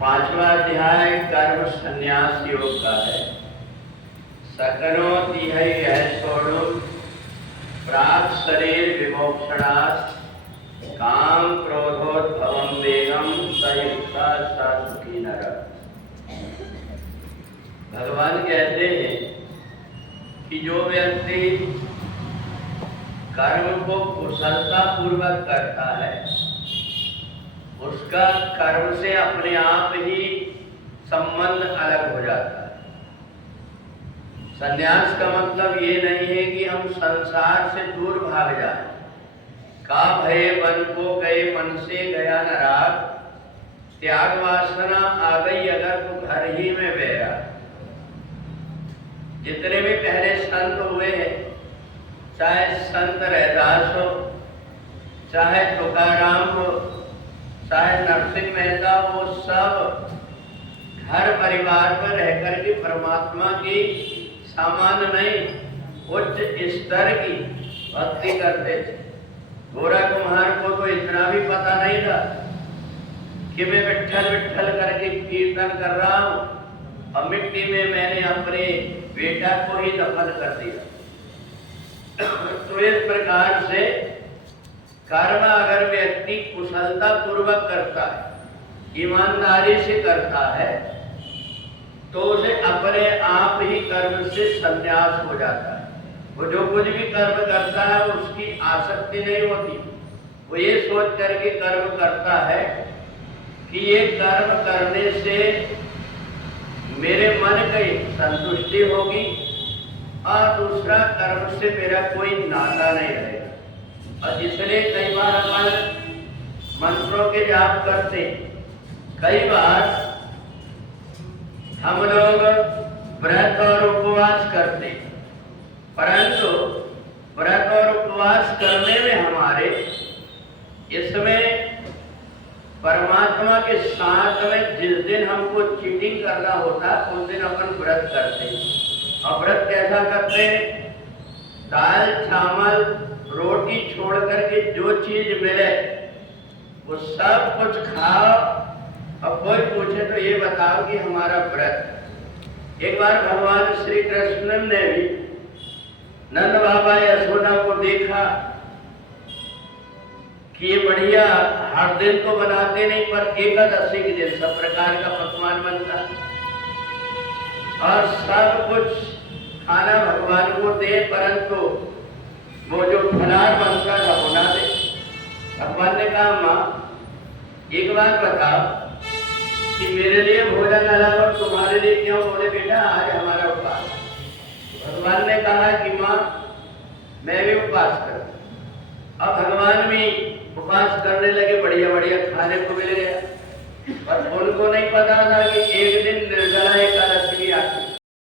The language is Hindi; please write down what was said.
पांचवा अध्याय कर्म संन्यास योग का है। सकनो तिहै यह सोडो प्राक शरीर विमोक्षणात् काम क्रोधोद्भवम वेगम सयुक्ता सा सुखी नरः। भगवान कहते हैं कि जो व्यक्ति कर्म को कुशलता पूर्वक करता है उसका कर्म से अपने आप ही संबंध अलग हो जाता है। संन्यास का मतलब ये नहीं है कि हम संसार से दूर भाग जाएं। का भय वन को गए मन से गया न राग, त्याग वासना आ गई अगर तो घर ही में बहरा। जितने भी पहले संत हुए हैं, चाहे संत रैदास हो, चाहे तुकाराम हो, चाहे नरसिंह मेहता हो, सब घर परिवार पर रहकर के परमात्मा की सामान्य नहीं उच्च स्तर की भक्ति करते थे। गोरा कुम्हार को तो इतना भी पता नहीं था कि मैं विट्ठल विट्ठल करके कीर्तन कर रहा हूँ और मिट्टी में मैंने अपने बेटा को ही दफन कर दिया। तो इस प्रकार से कर्म अगर व्यक्ति कुशलता पूर्वक करता है, ईमानदारी से करता है, तो उसे अपने आप ही कर्म से संन्यास हो जाता है। वो जो कुछ भी कर्म करता है उसकी आसक्ति नहीं होती। वो ये सोच करके कर्म करता है कि ये कर्म करने से मेरे मन की संतुष्टि होगी और दूसरा कर्म से मेरा कोई नाता नहीं रहेगा। और इसलिए कई बार अपन मंत्रों के जाप करते, कई बार हम लोग व्रत और उपवास करते, परंतु व्रत और उपवास करने में हमारे इसमें परमात्मा के साथ में जिस दिन हमको चीटिंग करना होता उस दिन अपन व्रत करते। और व्रत कैसा करते हैं? दाल चावल रोटी छोड़ करके जो चीज मिले वो सब कुछ खाओ। अब कोई पूछे तो ये बताओ कि हमारा व्रत। एक बार भगवान श्री कृष्ण ने भी नंद बाबा यशोदा को देखा कि ये बढ़िया हर दिन तो बनाते नहीं पर एकादशी के दिन सब प्रकार का पकवान बनता और सब कुछ खाना भगवान को दे, परंतु वो जो फलार बनता था बना दे। भगवान ने कहा माँ एक बात बताओ कि मेरे लिए भोजन अलग और तुम्हारे लिए क्यों? बोले बेटा आज हमारा उपवास। भगवान ने कहा कि माँ मैं भी उपवास करूं। अब भगवान भी उपवास करने लगे, बढ़िया बढ़िया खाने को मिल गया। पर उनको नहीं पता था कि एक दिन निर्जला